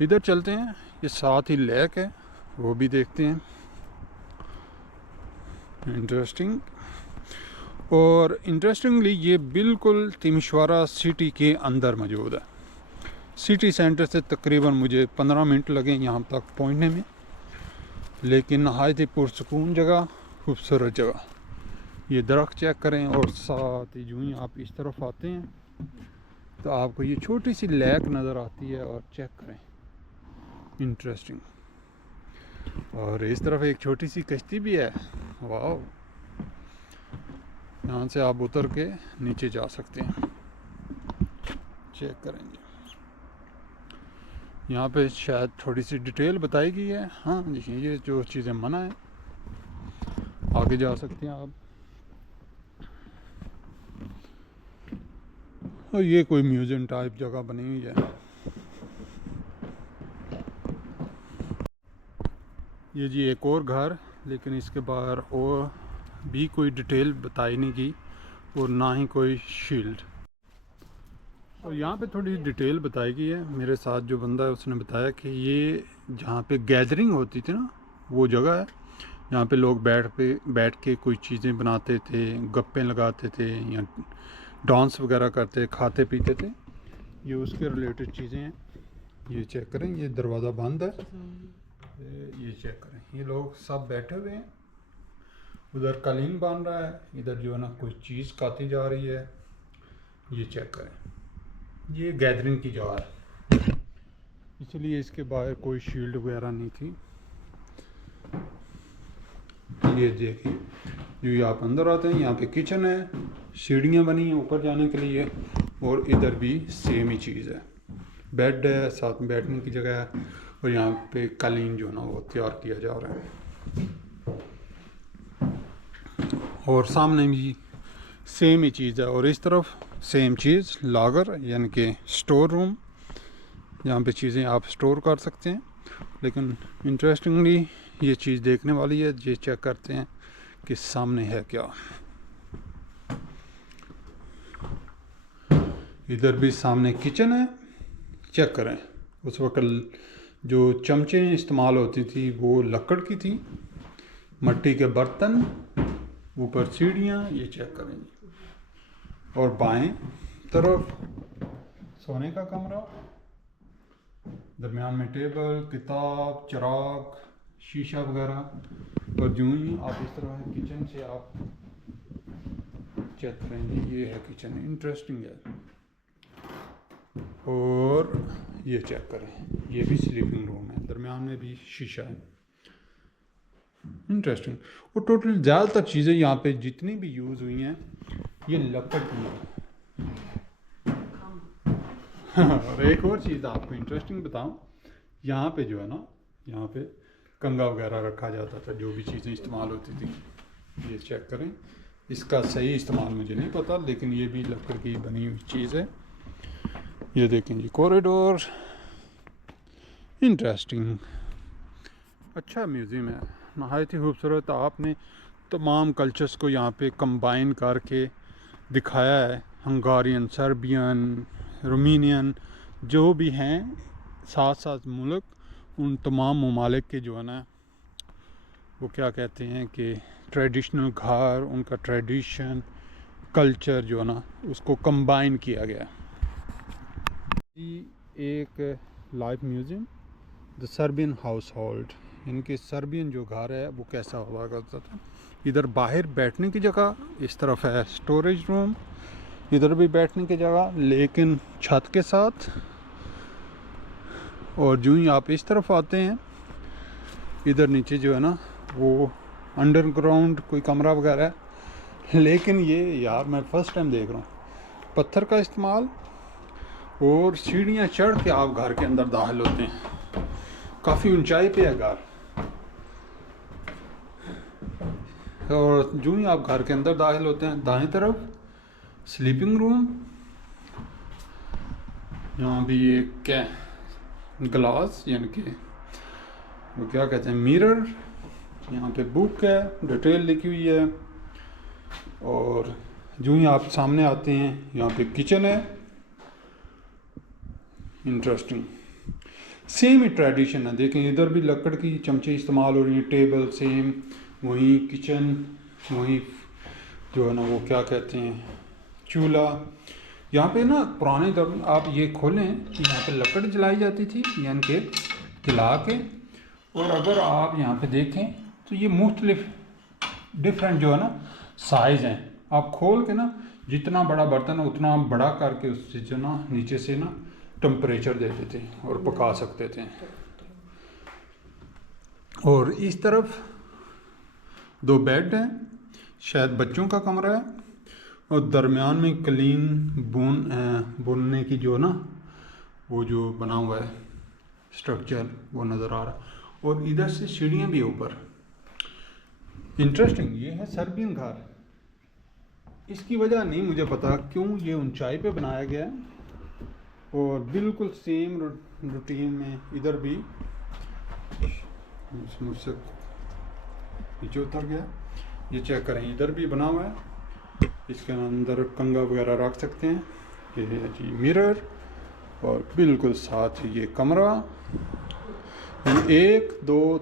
इधर चलते हैं, ये साथ ही लेक है, वो भी देखते हैं, इंटरेस्टिंग। और इंटरेस्टिंगली ये बिल्कुल तिमिशवारा सिटी के अंदर मौजूद है। सिटी सेंटर से तकरीबन मुझे 15 मिनट लगे यहाँ तक पहुँचने में, लेकिन नहायत ही पुरसकून जगह, खूबसूरत जगह। ये दरख्त चेक करें, और साथ ही यूँ ही आप इस तरफ आते हैं तो आपको ये छोटी सी लेक नज़र आती है, और चेक करें, इंटरेस्टिंग। और इस तरफ एक छोटी सी कश्ती भी है, वाह। यहाँ से आप उतर के नीचे जा सकते हैं, चेक करेंगे। यहाँ पे शायद थोड़ी सी डिटेल बताई गई है, हाँ देखिए ये जो चीज़ें मना है, आगे जा सकते हैं आप। और ये कोई म्यूज़ियम टाइप जगह बनी हुई है। ये जी एक और घर, लेकिन इसके बाहर और भी कोई डिटेल बताई नहीं गई, और ना ही कोई शील्ड। और यहाँ पे थोड़ी डिटेल बताई गई है, मेरे साथ जो बंदा है उसने बताया कि ये जहाँ पे गैदरिंग होती थी ना, वो जगह है। यहाँ पे लोग बैठ के कोई चीज़ें बनाते थे, गप्पे लगाते थे, या डांस वगैरह करते, खाते पीते थे। ये उसके रिलेटेड चीज़ें हैं। ये चेक करें, ये दरवाज़ा बंद है, ये चेक करें, ये लोग सब बैठे हुए हैं। उधर कालीन बन रहा है, इधर जो है ना कोई चीज़ काटी जा रही है। ये चेक करें, ये गैदरिंग की जगह है, इसलिए इसके बाहर कोई शील्ड वगैरह नहीं थी। ये देखिए, जो आप अंदर आते हैं, यहाँ पे किचन है, सीढ़ियाँ बनी हैं ऊपर जाने के लिए, और इधर भी सेम ही चीज़ है, बेड है, साथ में बैठने की जगह है, और यहाँ पे कालीन जो है ना वो तैयार किया जा रहा है। और सामने भी सेम ही चीज़ है। और इस तरफ सेम चीज़ लागर यानी कि स्टोर रूम, यहाँ पे चीज़ें आप स्टोर कर सकते हैं। लेकिन इंटरेस्टिंगली ये चीज़ देखने वाली है। ये चेक करते हैं कि सामने है क्या। इधर भी सामने किचन है, चेक करें। उस वक्त जो चमचे इस्तेमाल होती थी वो लकड़ की थी, मिट्टी के बर्तन, ऊपर सीढ़ियाँ, ये चेक करें। और बाएं तरफ सोने का कमरा, दरमियान में टेबल, किताब, चिराग, शीशा वगैरह। और यूं ही आप इस तरह किचन से आप चेक करेंगे, ये है किचन, इंटरेस्टिंग है। और ये चेक करें, ये भी स्लीपिंग रूम है, दरमियान में भी शीशा है, इंटरेस्टिंग। और टोटल ज़्यादातर चीज़ें यहाँ पे जितनी भी यूज़ हुई हैं ये लकड़ की है। और एक और चीज़ आपको इंटरेस्टिंग बताऊँ, यहाँ पे जो है ना, यहाँ पे कंगा वगैरह रखा जाता था, जो भी चीज़ें इस्तेमाल होती थी। ये चेक करें, इसका सही इस्तेमाल मुझे नहीं पता, लेकिन ये भी लकड़ की बनी हुई चीज़ है। ये देखें जी, कॉरिडोर, इंटरेस्टिंग, अच्छा म्यूज़ियम है, नहायत ही खूबसूरत। आपने तमाम कल्चर्स को यहाँ पे कंबाइन करके दिखाया है। हंगारियन, सर्बियन, रोमानियन जो भी हैं, साथ साथ मुल्क, उन तमाम ममालिक के जो है ना, वो क्या कहते हैं कि ट्रेडिशनल घर, उनका ट्रेडिशन, कल्चर जो है ना, उसको कंबाइन किया गया। एक live museum, the Serbian house hold, इनके सर्बियन जो घर है वो कैसा हुआ करता था। इधर बाहर बैठने की जगह, इस तरफ है स्टोरेज रूम, इधर भी बैठने की जगह लेकिन छत के साथ। और जो ही आप इस तरफ आते हैं, इधर नीचे जो है ना वो अंडरग्राउंड कोई कमरा वगैरह है। लेकिन ये यार मैं फ़र्स्ट टाइम देख रहा हूँ पत्थर का इस्तेमाल, और सीढ़ियाँ चढ़ के आप घर के अंदर दाखिल होते हैं। काफ़ी ऊंचाई पे है घर। और जो ही आप घर के अंदर दाखिल होते हैं, दाएं तरफ स्लीपिंग रूम, यहाँ भी एक क्या ग्लास यानी कि वो क्या कहते हैं, मिरर, यहाँ पे बुक है, डिटेल लिखी हुई है। और जो ही आप सामने आते हैं, यहाँ पे किचन है, इंटरेस्टिंग, सेम ही ट्रेडिशन है। देखें इधर भी लकड़ की चमचे इस्तेमाल हो रही हैं, टेबल सेम, वहीं किचन, वहीं जो है ना वो क्या कहते हैं, चूल्हा। यहाँ पे ना पुराने दौर में आप ये खोलें, यहाँ पे लकड़ जलाई जाती थी यानी कि जला के। और अगर आप यहाँ पे देखें तो ये मुख्तलिफ डिफरेंट जो है ना साइज़ हैं। आप खोल के ना जितना बड़ा बर्तन है उतना बड़ा करके उससे जो ना नीचे से ना टेम्परेचर देते थे और पका सकते थे। और इस तरफ 2 बेड हैं, शायद बच्चों का कमरा है। और दरमियान में क्लीन बुनने की जो ना वो जो बना हुआ है स्ट्रक्चर वो नज़र आ रहा। और इधर से सीढ़ियाँ भी ऊपर, इंटरेस्टिंग। ये है सर्बियन घर। इसकी वजह नहीं मुझे पता क्यों ये ऊंचाई पे बनाया गया है। और बिल्कुल सेम रूटीन में इधर भी, मुझसे नीचे उतर गया, ये चेक करें, इधर भी बना हुआ है। इसके अंदर कंगा वगैरह रख सकते हैं। ये है जी मिरर, और बिल्कुल साथ ही ये कमरा, यानी 1 2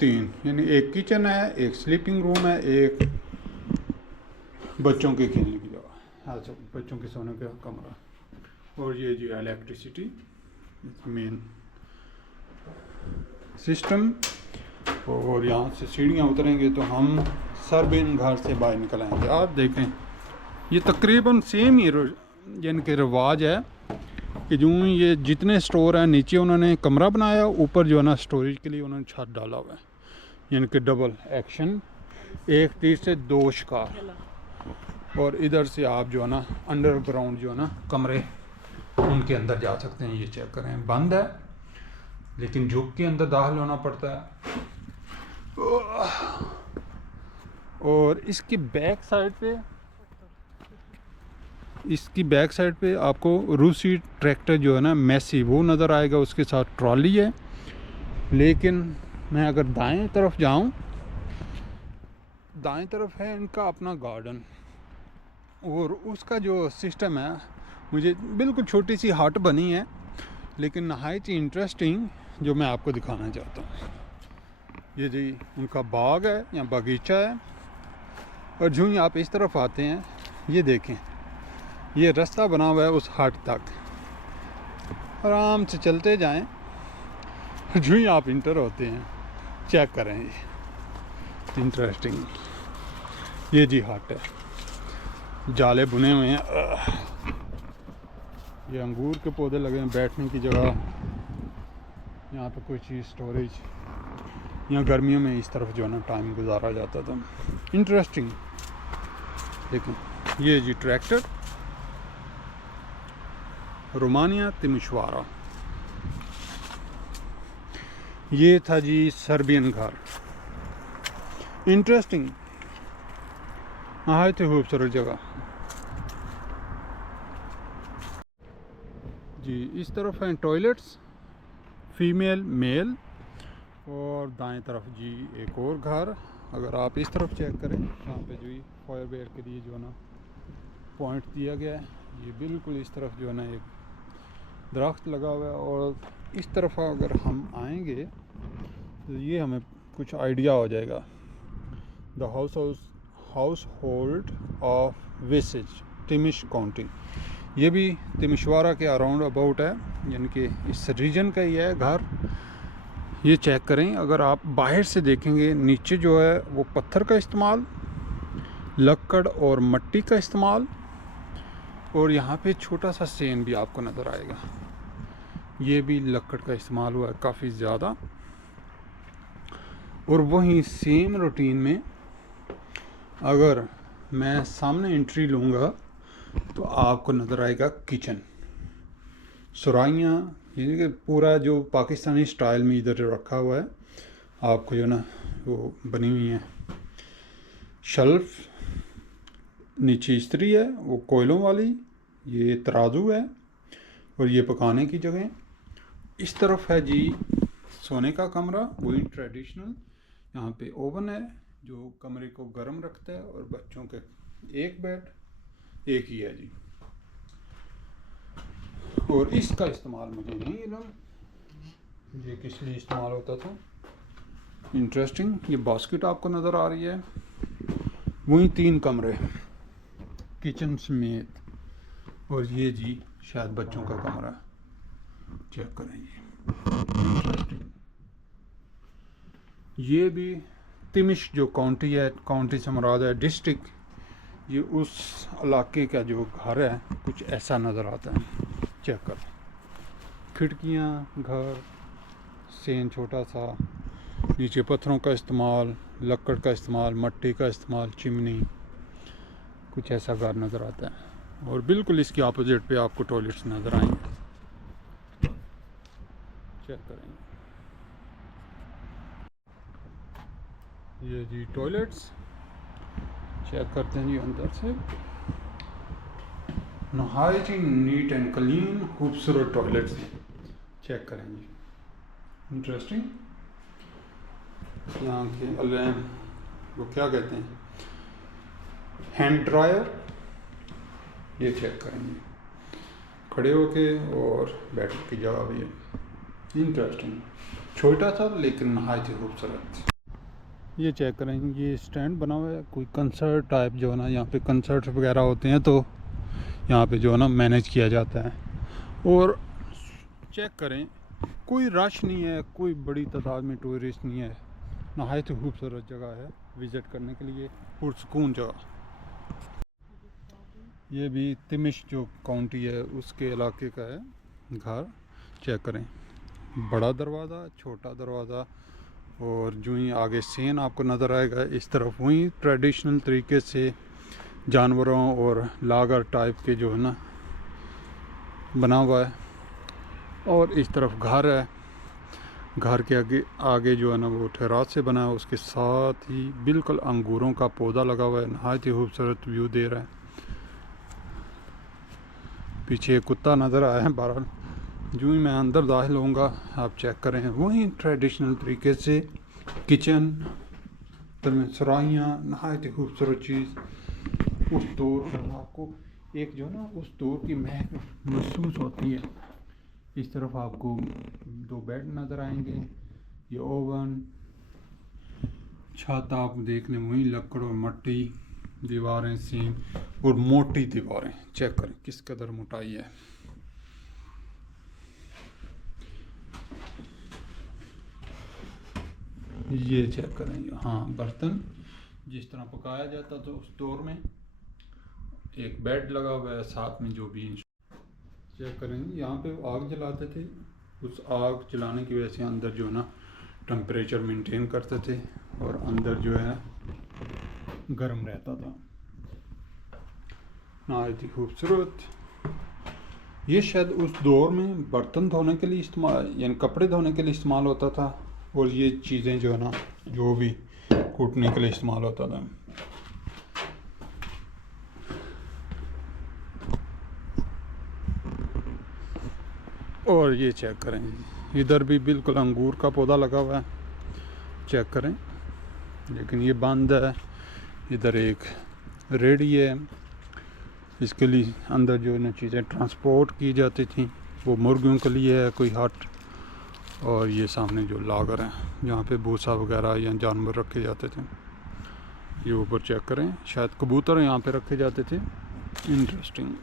3, यानी एक किचन है, एक स्लीपिंग रूम है, एक बच्चों के खेलने की जगह, अच्छा बच्चों के सोने का कमरा। और ये जो इलेक्ट्रिसिटी मेन सिस्टम। और यहाँ से सीढ़ियाँ उतरेंगे तो हम सर्बियन घर से बाहर निकल आएंगे। आप देखें ये तकरीबन सेम ही यानी कि रिवाज है कि जो ये जितने स्टोर हैं, नीचे उन्होंने कमरा बनाया, ऊपर जो है ना स्टोरेज के लिए उन्होंने छत डाला हुआ है, यानी कि डबल एक्शन, एक तीर से 2 शिकार। और इधर से आप जो है ना अंडरग्राउंड जो है ना कमरे, उनके अंदर जा सकते हैं। ये चेक करें, बंद है लेकिन झुक के अंदर दाखिल होना पड़ता है। और इसके बैक साइड पे इसकी बैक साइड पे आपको रूसी ट्रैक्टर जो है ना मैसी वो नज़र आएगा, उसके साथ ट्रॉली है। लेकिन मैं अगर दाएं तरफ जाऊं, दाएं तरफ है इनका अपना गार्डन, और उसका जो सिस्टम है, मुझे बिल्कुल छोटी सी हट बनी है लेकिन नहायत ही इंटरेस्टिंग, जो मैं आपको दिखाना चाहता हूँ। ये जी उनका बाग है या बगीचा है। और जो ही आप इस तरफ आते हैं, ये देखें, ये रास्ता बना हुआ है उस हट तक, आराम से चलते जाएं। जो ही आप इंटर होते हैं, चेक करें, ये इंटरेस्टिंग, ये जी हट है, जाले बुने हुए हैं, ये अंगूर के पौधे लगे हैं, बैठने की जगह, यहाँ पे कोई चीज़ स्टोरेज। यहाँ गर्मियों में इस तरफ जो है ना टाइम गुजारा जाता था, इंटरेस्टिंग। लेकिन ये जी ट्रैक्टर, रोमानिया तिमिशवारा, ये था जी सर्बियन घर, इंटरेस्टिंग, नहायत ही खूबसूरत जगह जी। इस तरफ हैं टॉयलेट्स, फीमेल मेल, और दाएं तरफ जी एक और घर। अगर आप इस तरफ चेक करें, यहाँ पे जो फायर ब्रिगेड के लिए जो है ना पॉइंट दिया गया है, ये बिल्कुल इस तरफ जो है ना एक दरख्त लगा हुआ है। और इस तरफ अगर हम आएंगे तो ये हमें कुछ आइडिया हो जाएगा। द हाउस होल्ड ऑफ विसेज, तिमिश काउंटी, ये भी तिमिशवारा के अराउंड अबाउट है, यानी कि इस रीजन का ही है घर। ये चेक करें, अगर आप बाहर से देखेंगे, नीचे जो है वो पत्थर का इस्तेमाल, लकड़ और मट्टी का इस्तेमाल, और यहाँ पे छोटा सा सेन भी आपको नज़र आएगा, ये भी लकड़ का इस्तेमाल हुआ है काफ़ी ज़्यादा। और वहीं सेम रूटीन में अगर मैं सामने एंट्री लूँगा तो आपको नज़र आएगा किचन, सुराइयाँ, यानी कि पूरा जो पाकिस्तानी स्टाइल में इधर रखा हुआ है, आपको जो ना वो बनी हुई है शेल्फ, नीचे इस्त्री है वो कोयलों वाली, ये तराजू है, और ये पकाने की जगह। इस तरफ है जी सोने का कमरा, वही ट्रेडिशनल, यहाँ पे ओवन है जो कमरे को गर्म रखता है, और बच्चों के एक बेड एक ही है जी। और इसका इस्तेमाल मुझे नहीं इल्म, ये किस लिए इस्तेमाल होता था, इंटरेस्टिंग। ये बास्केट आपको नज़र आ रही है, वहीं 3 कमरे किचन समेत, और ये जी शायद बच्चों का कमरा, चेक करेंगे, इंटरेस्टिंग। ये भी तिमिश जो काउंटी है, काउंटी से मुराद है डिस्ट्रिक्ट, ये उस इलाके का जो घर है कुछ ऐसा नज़र आता है, चेक कर। खिड़कियाँ, घर, सेन छोटा सा, नीचे पत्थरों का इस्तेमाल, लकड़ का इस्तेमाल, मट्टी का इस्तेमाल, चिमनी, कुछ ऐसा घर नज़र आता है। और बिल्कुल इसके अपोजिट पे आपको टॉयलेट्स नज़र आएंगे, चेक करेंगे। ये जी टॉयलेट्स, चेक करते हैं जी अंदर से, नहायत ही नीट एंड क्लीन खूबसूरत टॉयलेट्स हैं, चेक करेंगे, इंटरेस्टिंग। यहाँ के अलेम वो क्या कहते हैं, हैंड ड्रायर, ये चेक करेंगे, खड़े होके, और बैठने की जगह भी है, इंटरेस्टिंग, छोटा सा लेकिन नहायत ही खूबसूरत। ये चेक करेंगे, ये स्टैंड बना हुआ है, कोई कंसर्ट टाइप जो है ना, यहाँ पे कंसर्ट वगैरह होते हैं तो यहाँ पे जो है ना मैनेज किया जाता है। और चेक करें, कोई रश नहीं है, कोई बड़ी तादाद में टूरिस्ट नहीं है, नहायत ही खूबसूरत जगह है विज़िट करने के लिए, पुरसकून जगह। ये भी तिमिश जो काउंटी है उसके इलाके का है घर, चेक करें, बड़ा दरवाज़ा, छोटा दरवाज़ा, और जो ही आगे सेन आपको नज़र आएगा, इस तरफ वहीं ट्रेडिशनल तरीके से जानवरों और लागर टाइप के जो है ना बना हुआ है। और इस तरफ घर है, घर के आगे जो है ना वो ठहरात से बना है, उसके साथ ही बिल्कुल अंगूरों का पौधा लगा हुआ है, नहायत ही खूबसूरत व्यू दे रहा है। पीछे एक कुत्ता नज़र आया है। बहरहाल जो ही मैं अंदर दाखिल होऊंगा आप चेक करें, वहीं ट्रेडिशनल तरीके से किचन में सराइयाँ, नहायत ही खूबसूरत चीज़। उस दौर का आपको एक जो ना उस दौर की महक महसूस होती है। इस तरफ आपको 2 बेड नज़र आएंगे, ये ओवन, छत आप देख लें वहीं लकड़ और मट्टी, दीवारें सेम और मोटी दीवारें चेक करें किस कदर मोटाई है। ये चेक करें, हाँ बर्तन जिस तरह पकाया जाता था उस दौर में, एक बेड लगा हुआ है साथ में जो भी चेक करेंगे। यहाँ पे आग जलाते थे, उस आग जलाने की वजह से अंदर जो है ना टेम्परेचर मेंटेन करते थे और अंदर जो है गर्म रहता था। नहायत ही खूबसूरत। ये शायद उस दौर में बर्तन धोने के लिए इस्तेमाल यानी कपड़े धोने के लिए इस्तेमाल होता था, और ये चीज़ें जो है ना जो भी कूटने के लिए इस्तेमाल होता था। और ये चेक करें, इधर भी बिल्कुल अंगूर का पौधा लगा हुआ है, चेक करें, लेकिन ये बंद है। इधर एक रेडी है, इसके लिए अंदर जो है ना चीज़ें ट्रांसपोर्ट की जाती थी, वो मुर्गियों के लिए है कोई हट। और ये सामने जो लागर है जहाँ पे भूसा वगैरह या जानवर रखे जाते थे, ये ऊपर चेक करें, शायद कबूतर यहाँ पे रखे जाते थे। इंटरेस्टिंग।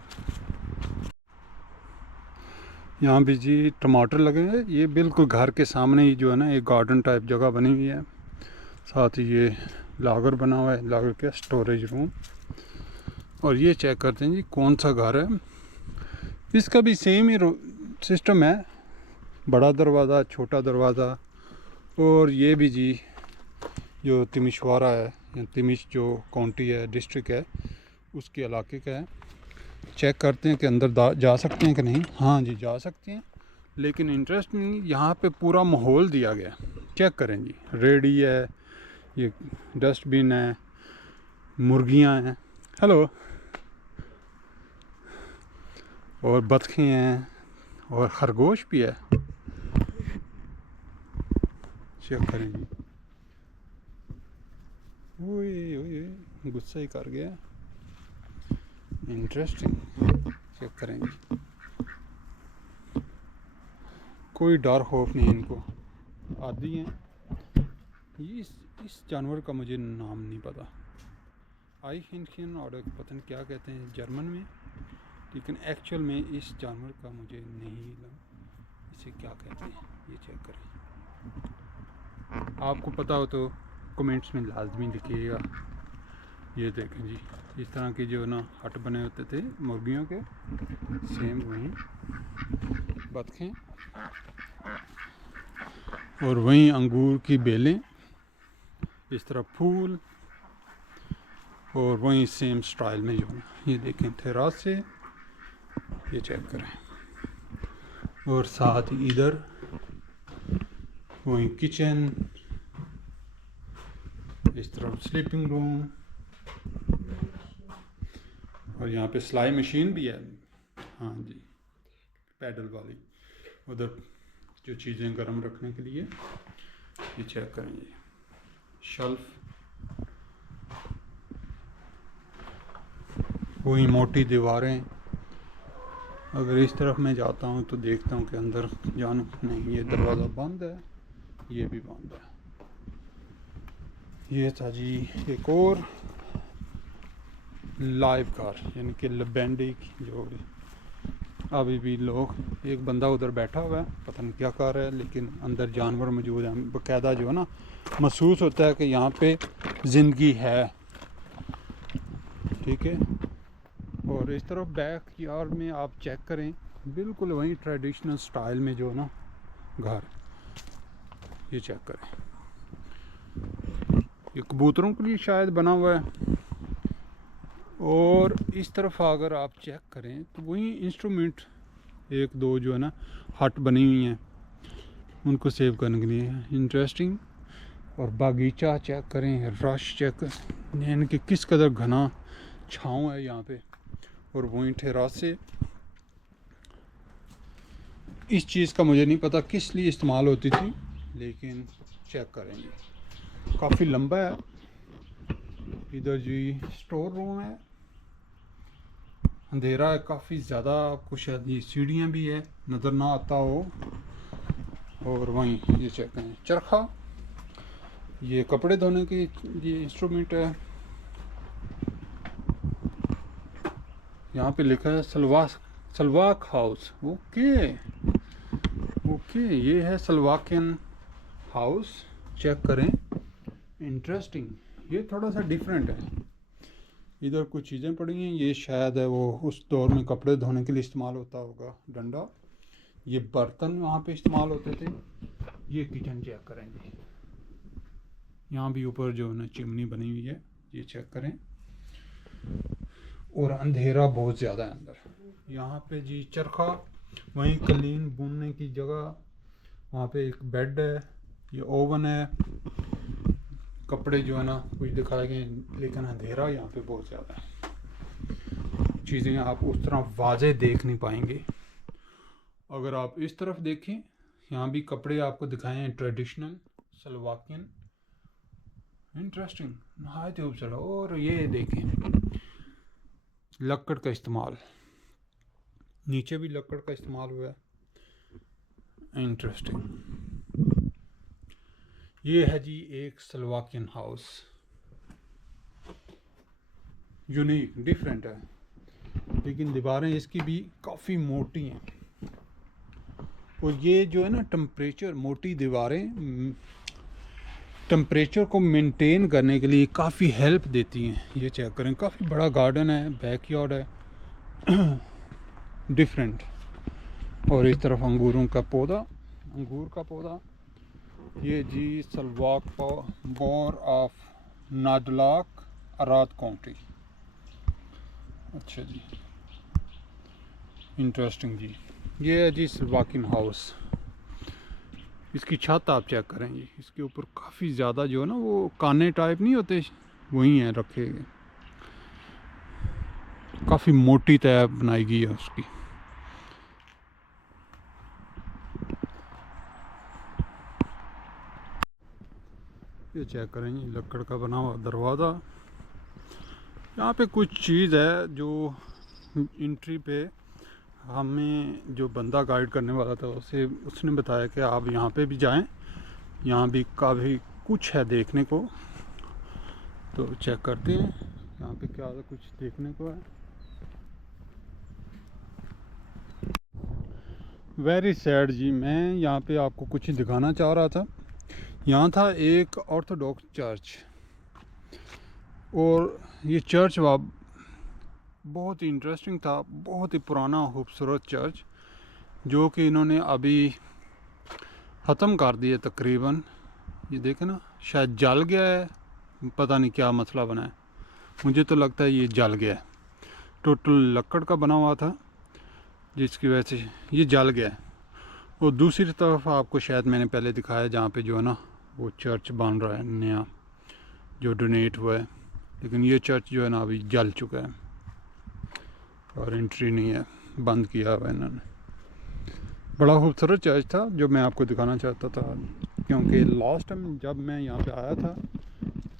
यहाँ भी जी टमाटर लगे हैं, ये बिल्कुल घर के सामने ही जो है ना एक गार्डन टाइप जगह बनी हुई है। साथ ही ये लागर बना हुआ है, लागर क्या स्टोरेज रूम। और ये चेक करते हैं जी कौन सा घर है, इसका भी सेम ही सिस्टम है, बड़ा दरवाज़ा छोटा दरवाज़ा। और ये भी जी जो तिमिशवारा है या तिमिश जो काउंटी है डिस्ट्रिक्ट है उसके इलाके का है। चेक करते हैं कि अंदर जा सकते हैं कि नहीं। हाँ जी जा सकते हैं, लेकिन इंटरेस्टिंग यहाँ पे पूरा माहौल दिया गया। चेक करें जी, रेडी है, ये डस्टबिन है, मुर्गियाँ हैं, हेलो, और बतखें हैं और खरगोश भी है। चेक करें जी, ओए ओए गुस्सा ही कर गया। इंटरेस्टिंग। चेक करेंगे, कोई डर खौफ नहीं इनको, आदि हैं। इस जानवर का मुझे नाम नहीं पता, आई हिंखिन और पता नहीं क्या कहते हैं जर्मन में, लेकिन एक्चुअल में इस जानवर का मुझे नहीं लगा इसे क्या कहते हैं। ये चेक करें, आपको पता हो तो कमेंट्स में लाजमी लिखिएगा। ये देखें जी, इस तरह के जो ना हट बने होते थे मुर्गियों के, सेम वहीं बतखें और वहीं अंगूर की बेलें, इस तरह फूल, और वहीं सेम स्टाइल में जो ये देखें थेरास से, ये चेक करें। और साथ ही इधर वहीं किचन, इस तरफ स्लीपिंग रूम, और यहाँ पे सिलाई मशीन भी है, हाँ जी पैडल वाली, उधर जो चीज़ें गर्म रखने के लिए। ये चेक करेंगे, शेल्फ, वही मोटी दीवारें। अगर इस तरफ मैं जाता हूँ तो देखता हूँ कि अंदर जाना नहीं, ये दरवाज़ा बंद है, ये भी बंद है। ये था जी एक और लाइव कार, यानी कि लबेंडी जो अभी भी लोग, एक बंदा उधर बैठा हुआ है, पता नहीं क्या कर रहा है, लेकिन अंदर जानवर मौजूद हैं बाकायदा, जो है ना महसूस होता है कि यहाँ पे ज़िंदगी है। ठीक है, और इस तरफ बैक यार्ड में आप चेक करें, बिल्कुल वही ट्रेडिशनल स्टाइल में जो है ना घर, ये चेक करें, ये कबूतरों के लिए शायद बना हुआ है। और इस तरफ अगर आप चेक करें तो वही इंस्ट्रूमेंट एक दो जो है ना हट बनी हुई हैं उनको सेव करने के लिए, इंटरेस्टिंग। और बागीचा चेक करें, रश चेक करें, यानी कि किस कदर घना छाँव है यहाँ पे। और वहीं ठेरास से इस चीज़ का मुझे नहीं पता किस लिए इस्तेमाल होती थी, लेकिन चेक करेंगे। काफ़ी लंबा है। इधर जी स्टोर रूम है, अंधेरा है काफ़ी ज़्यादा, आपको शायद ये सीढ़ियाँ भी है नज़र ना आता हो। और वहीं ये चेक करें चरखा, ये कपड़े धोने की ये इंस्ट्रूमेंट है। यहाँ पे लिखा है सलवाक हाउस। ओके ओके, ये है सलवाकिन हाउस। चेक करें, इंटरेस्टिंग, ये थोड़ा सा डिफरेंट है। इधर कुछ चीज़ें पड़ी हैं, ये शायद है वो उस दौर में कपड़े धोने के लिए इस्तेमाल होता होगा डंडा। ये बर्तन वहाँ पे इस्तेमाल होते थे। ये किचन चेक करें जी, यहाँ भी ऊपर जो है ना चिमनी बनी हुई है, ये चेक करें। और अंधेरा बहुत ज़्यादा है अंदर। यहाँ पे जी चरखा, वहीं कलीन बुनने की जगह, वहाँ पे एक बेड है, ये ओवन है। कपड़े जो है ना कुछ दिखाए गए, लेकिन अंधेरा यहाँ पे बहुत ज़्यादा है। चीज़ें आप उस तरह वाज़े देख नहीं पाएंगे। अगर आप इस तरफ देखें, यहाँ भी कपड़े आपको दिखाए हैं ट्रेडिशनल सलवाकियन। इंटरेस्टिंग, नहायत खूबसूरत। और ये देखें लक्कड़ का इस्तेमाल, नीचे भी लक्कड़ का इस्तेमाल हुआ है। इंटरेस्टिंग। ये है जी एक सलवाकियन हाउस, यूनिक डिफरेंट है, लेकिन दीवारें इसकी भी काफ़ी मोटी हैं। और ये जो है ना टेम्परेचर, मोटी दीवारें टेम्परेचर को मेंटेन करने के लिए काफ़ी हेल्प देती हैं। ये चेक करें, काफ़ी बड़ा गार्डन है, बैकयार्ड है, डिफरेंट। और इस तरफ अंगूरों का पौधा, अंगूर का पौधा। ये जी सलवाक बोर ऑफ नादलाक अराद काउंटी। अच्छा जी, इंटरेस्टिंग जी। ये है जी सलवाकिन हाउस। इसकी छत आप चेक करें जी, इसके ऊपर काफ़ी ज़्यादा जो है ना वो काने टाइप नहीं होते, वही हैं रखे गए। काफ़ी मोटी तय बनाई गई है उसकी। ये चेक करें जी, लकड़ का बना हुआ दरवाज़ा। यहाँ पे कुछ चीज़ है जो एंट्री पे हमें जो बंदा गाइड करने वाला था उसने बताया कि आप यहाँ पे भी जाएं, यहाँ भी काफ़ी कुछ है देखने को। तो चेक करते हैं यहाँ पे क्या कुछ देखने को है। वेरी सैड जी, मैं यहाँ पे आपको कुछ दिखाना चाह रहा था। यहाँ था एक ऑर्थोडॉक्स चर्च, और ये चर्च बहुत ही इंटरेस्टिंग था, बहुत ही पुराना खूबसूरत चर्च, जो कि इन्होंने अभी ख़त्म कर दिया तकरीबन। ये देखें ना, शायद जल गया है, पता नहीं क्या मसला बना है, मुझे तो लगता है ये जल गया है। टोटल लकड़ का बना हुआ था, जिसकी वजह से ये जल गया है। और दूसरी तरफ आपको शायद मैंने पहले दिखाया, जहाँ पे जो है ना वो चर्च बन रहा है नया, जो डोनेट हुआ है, लेकिन ये चर्च जो है ना अभी जल चुका है और एंट्री नहीं है, बंद किया हुआ है इन्होंने। बड़ा खूबसूरत चर्च था जो मैं आपको दिखाना चाहता था, क्योंकि लास्ट टाइम जब मैं यहाँ पे आया था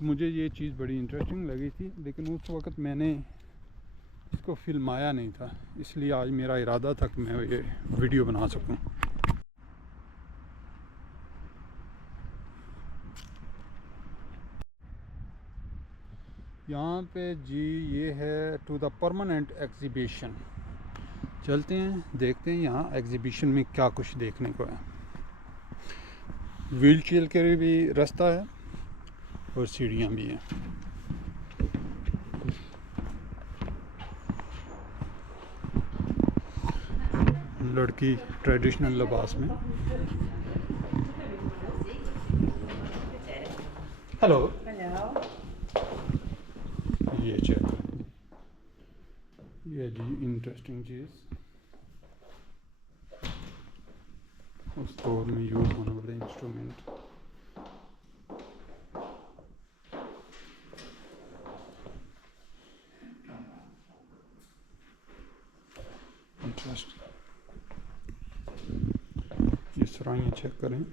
मुझे ये चीज़ बड़ी इंटरेस्टिंग लगी थी, लेकिन उस वक़्त मैंने इसको फिल्माया नहीं था, इसलिए आज मेरा इरादा था कि मैं ये वीडियो बना सकूं। यहाँ पे जी ये है टू द परमानेंट एग्जीबिशन। चलते हैं, देखते हैं यहाँ एग्जीबिशन में क्या कुछ देखने को है। व्हील चेयर के लिए भी रास्ता है और सीढ़ियाँ भी हैं। लड़की ट्रेडिशनल लिबास में। हेलो, ये चेक, ये जी इंटरेस्टिंग चीज़, उस दौर में यूज़ होने वाले इंस्ट्रूमेंट। इंटरेस्टिंग। सराइयाँ चेक करें।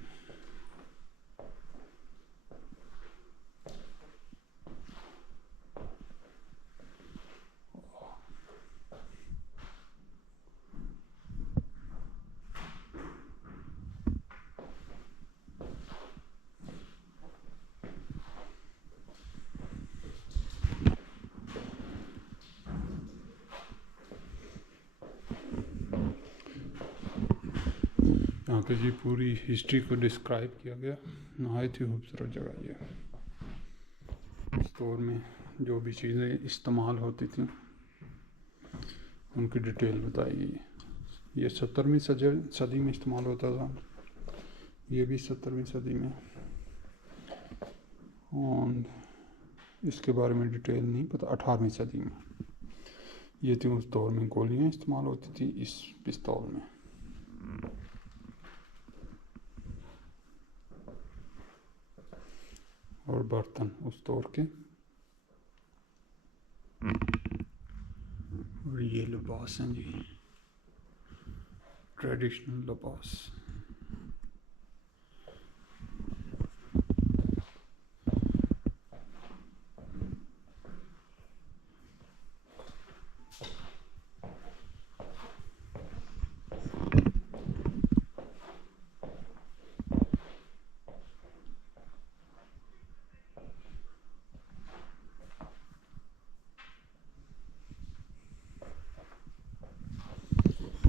यहाँ पे जी पूरी हिस्ट्री को डिस्क्राइब किया गया। नहायत ही खूबसूरत जगह ये। स्टोर में जो भी चीज़ें इस्तेमाल होती थी उनकी डिटेल बताई गई है। ये 17वीं सदी में इस्तेमाल होता था, ये भी 17वीं सदी में, और इसके बारे में डिटेल नहीं पता। 18वीं सदी में ये थी, उस दौर में गोलियां इस्तेमाल होती थी इस पिस्तौल में। और बर्तन उस दौर के। और ये लिबास हैं जी, ट्रेडिशनल लिबास।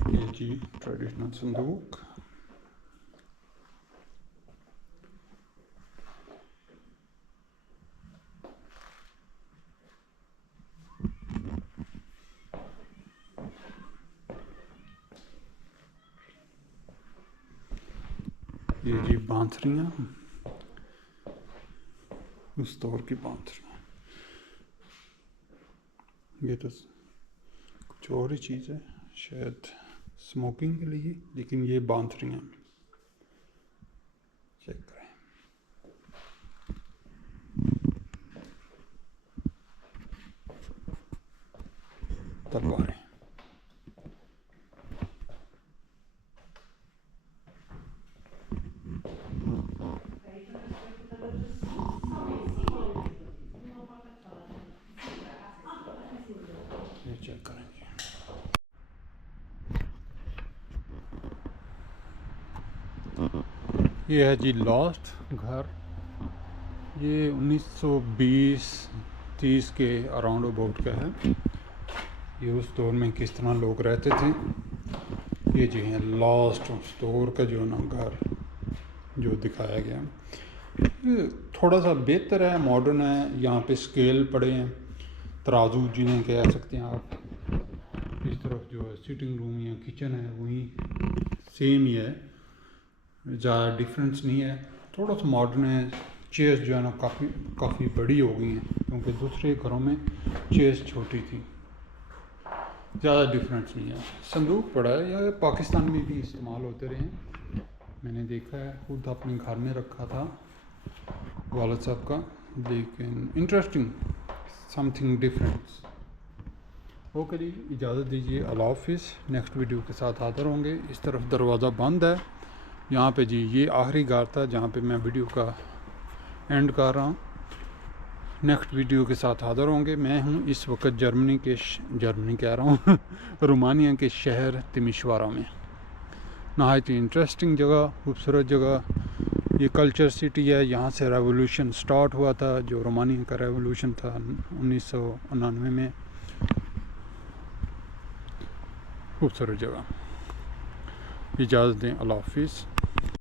ये जी ट्रेडिशनल संदूक। ये जी बांथरियाँ, उस दौर की बांथरियाँ। ये तो कुछ और ही चीज़ है, शायद स्मोकिंग के लिए, लेकिन ये बांथरियाँ। चेक करें। तलवारें। ये चेक करेंगे। ये है जी लॉस्ट घर। ये 1920-30 के अराउंड अबाउट का है। ये उस दौर में किस तरह लोग रहते थे। ये जी है लॉस्ट स्टोर का जो ना घर जो दिखाया गया। ये थोड़ा सा बेहतर है, मॉडर्न है। यहाँ पे स्केल पड़े हैं, तराजू जिन्हें कह सकते हैं आप। इस तरफ जो है सिटिंग रूम या किचन है वही सेम ही है, ज़्यादा डिफरेंस नहीं है। थोड़ा सा मॉडर्न है। चेयर्स जो है ना काफ़ी बड़ी हो गई हैं, क्योंकि दूसरे घरों में चेयर्स छोटी थी। ज़्यादा डिफरेंस नहीं है। संदूक पड़ा है, या पाकिस्तान में भी इस्तेमाल होते रहे हैं। मैंने देखा है, खुद अपने घर में रखा था वालिद साहब का, लेकिन इंटरेस्टिंग, समथिंग डिफरेंस। ओके जी, इजाज़त दीजिए, अल्लाह हाफिज़। नेक्स्ट वीडियो के साथ हाज़िर होंगे। इस तरफ दरवाज़ा बंद है। यहाँ पे जी ये आखिरी घर था जहाँ पे मैं वीडियो का एंड कर रहा हूँ। नेक्स्ट वीडियो के साथ हाज़िर होंगे। मैं हूँ इस वक्त जर्मनी कह रहा हूँ रोमानिया के शहर तिमिशवारा में। नहायत ही इंटरेस्टिंग जगह, खूबसूरत जगह। ये कल्चर सिटी है। यहाँ से रेवोल्यूशन स्टार्ट हुआ था, जो रोमानिया का रेवोल्यूशन था 1999 में। खूबसूरत जगह। इजाज़त दें, अल्लाह हाफिज़।